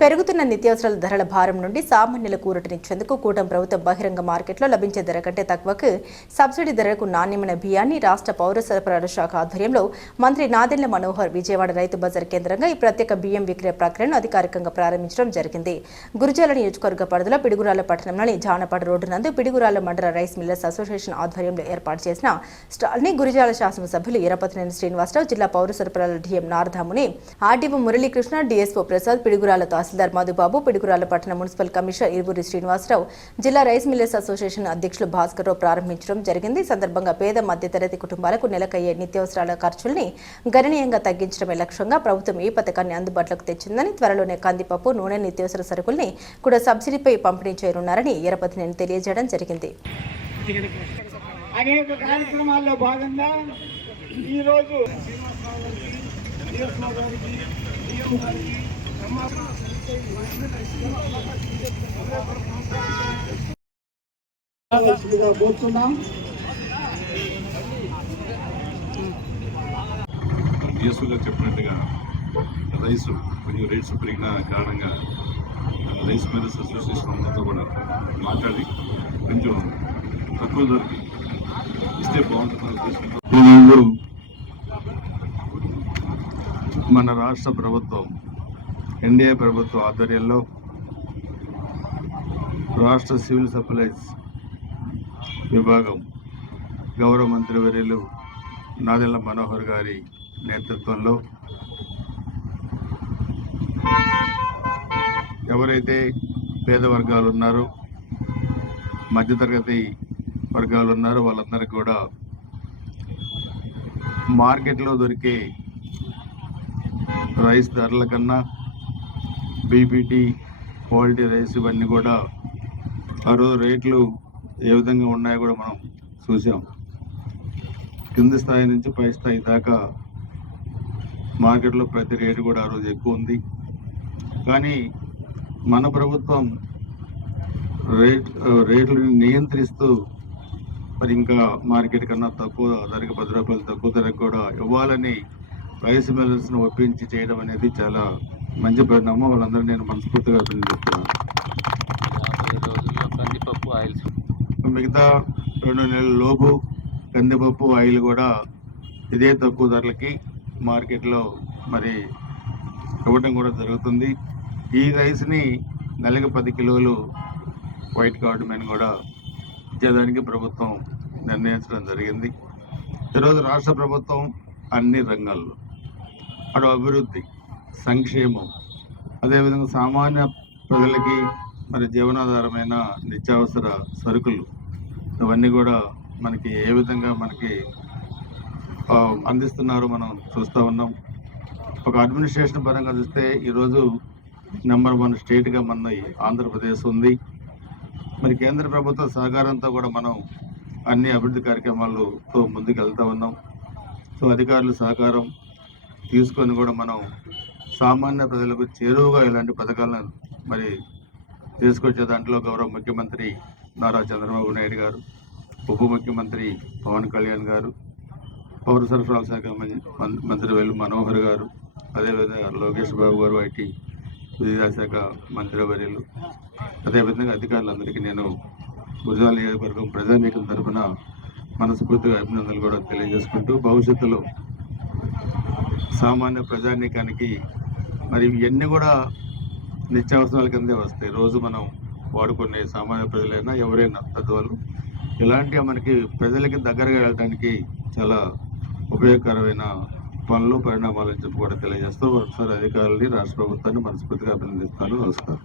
పెరుగుతున్న నిత్యావసరాల ధరల భారం నుండి సామాన్యులకు ఊరటనిచ్చేందుకు కూటమి ప్రభుత్వం బహిరంగ మార్కెట్లో లభించే ధర కంటే తక్కువకు సబ్సిడీ ధరకు నాణ్యమైన బియ్యాన్ని రాష్ట్ర పౌర సరఫరాల శాఖ ఆధ్వర్యంలో మంత్రి నాదెండ్ల మనోహర్ విజయవాడ రైతు బజార్ కేంద్రంగా ఈ ప్రత్యేక బియ్యం విక్రయ ప్రక్రియను అధికారికంగా ప్రారంభించడం జరిగింది. గురిజాల నియోజకవర్గ పరిధిలో పిడుగురాళ్ల పట్టణంలోని జానపాడు రోడ్డు నందు పిడుగురాళ్ల మండల రైస్ మిల్లర్స్ అసోసియేషన్ ఆధ్వర్యంలో ఏర్పాటు చేసిన స్టాల్ని గురిజాల శాసనసభ్యులు ఈరపతినేని శ్రీనివాసరావు, జిల్లా పౌర సరఫరాల DM Naradamuni, RDO Muralikrishna, DSO Prasad, Piduguralla తహసీల్దార్ మధుబాబు, పిడుగురాళ్ల పట్టణ మున్సిపల్ కమిషనర్ ఇరువురి శ్రీనివాసరావు, జిల్లా రైస్ మిల్లర్స్ అసోసియేషన్ అధ్యక్షులు భాస్కర్రావు ప్రారంభించడం జరిగింది. సందర్భంగా పేద మధ్యతరగతి కుటుంబాలకు నెలకయ్యే నిత్యావసరాల ఖర్చుల్ని గణనీయంగా తగ్గించడమే లక్ష్యంగా ప్రభుత్వం ఈ పథకాన్ని అందుబాటులోకి తెచ్చిందని, త్వరలోనే కందిపప్పు, నూనె, నిత్యావసర సరుకుల్ని కూడా సబ్సిడీపై పంపిణీ చేయనున్నారని ఈరపతినేని తెలియజేయడం జరిగింది. అనేక కార్యక్రమాల్లో భాగంగా ఈరోజు పోతున్నాం. డిఎస్ఓ గారు చెప్పినట్టుగా రైసు కొంచెం రేట్స్ పెరిగిన కారణంగా రైస్ మిల్లర్స్ అసోసియేషన్ అందరితో కూడా మాట్లాడి కొంచెం తక్కువ ధరకి ఇస్తే బాగుంటుందని ఉద్దేశంతో మన రాష్ట్ర ప్రభుత్వం ఎన్డీఏ ప్రభుత్వ ఆధ్వర్యంలో రాష్ట్ర సివిల్ సప్లైస్ విభాగం గౌరవ మంత్రివర్యులు నాదెండ్ల మనోహర్ గారి నేతృత్వంలో ఎవరైతే పేద వర్గాలు ఉన్నారో, మధ్యతరగతి వర్గాలు ఉన్నారో వాళ్ళందరికీ కూడా మార్కెట్లో దొరికే రైస్ ధరల కన్నా బీపీటీ క్వాలిటీ రైస్ ఇవన్నీ కూడా ఆ రోజు రేట్లు ఏ విధంగా ఉన్నాయో కూడా మనం చూసాం. కింది స్థాయి నుంచి పై స్థాయి దాకా మార్కెట్లో ప్రతి రేటు కూడా ఆ రోజు ఎక్కువ ఉంది. కానీ మన ప్రభుత్వం రేట్లను నియంత్రిస్తూ మరి ఇంకా మార్కెట్ కన్నా తక్కువ ధరకు 10 రూపాయలు తక్కువ ధరకు కూడా ఇవ్వాలని రైస్ మిల్లర్స్ను ఒప్పించి చేయడం అనేది చాలా మంచి పరిణామం. వాళ్ళందరూ నేను మనస్ఫూర్తిగా అభినందిస్తున్నాను. మిగతా 2 నెలల లోపు కందిపప్పు ఆయిల్ కూడా ఇదే తక్కువ ధరలకి మార్కెట్లో మరి ఇవ్వడం కూడా జరుగుతుంది. ఈ రైస్ని నెలకు 10 కిలోలు వైట్ కార్డు మీద కూడా ఇచ్చేదానికి ప్రభుత్వం నిర్ణయించడం జరిగింది. ఈరోజు రాష్ట్ర ప్రభుత్వం అన్ని రంగాల్లో అటు అభివృద్ధి, సంక్షేమం, అదేవిధంగా సామాన్య ప్రజలకి మరి జీవనాధారమైన నిత్యావసర సరుకులు ఇవన్నీ కూడా మనకి ఏ విధంగా మనకి అందిస్తున్నారో మనం చూస్తూ ఉన్నాం. ఒక అడ్మినిస్ట్రేషన్ పరంగా చూస్తే ఈరోజు నెంబర్ 1 స్టేట్గా మన ఆంధ్రప్రదేశ్ ఉంది. మరి కేంద్ర ప్రభుత్వ సహకారంతో కూడా మనం అన్ని అభివృద్ధి కార్యక్రమాలతో ముందుకు వెళ్తూ ఉన్నాం. సో అధికారుల సహకారం తీసుకొని కూడా మనం సామాన్య ప్రజలకు చేరువుగా ఇలాంటి పథకాలను మరి తీసుకొచ్చే దాంట్లో గౌరవ ముఖ్యమంత్రి నారా చంద్రబాబు నాయుడు గారు, ఉప ముఖ్యమంత్రి పవన్ కళ్యాణ్ గారు, పౌర సరఫరాల శాఖ మంత్రి వెల్లు మనోహర్ గారు, అదేవిధంగా లోకేష్ బాబు గారు, ఐటీ విద్యాశాఖ మంత్రివర్యులు, అదేవిధంగా అధికారులందరికీ నేను గురిజాల నియోజకవర్గం ప్రజానీకం తరఫున మనస్ఫూర్తిగా అభినందనలు కూడా తెలియజేసుకుంటూ భవిష్యత్తులో సామాన్య ప్రజానీకానికి మరి ఇవన్నీ కూడా నిత్యావసరాల కిందే వస్తాయి. రోజు మనం వాడుకునే సామాన్య ప్రజలైనా ఎవరైనా పెద్దవాళ్ళు ఇలాంటివి మనకి ప్రజలకి దగ్గరగా వెళ్ళడానికి చాలా ఉపయోగకరమైన పనులు, పరిణామాలని చెప్పి కూడా తెలియజేస్తూ ఒకసారి అధికారులని, రాష్ట్ర ప్రభుత్వాన్ని మనస్ఫూర్తిగా అభినందిస్తాను. నమస్కారం.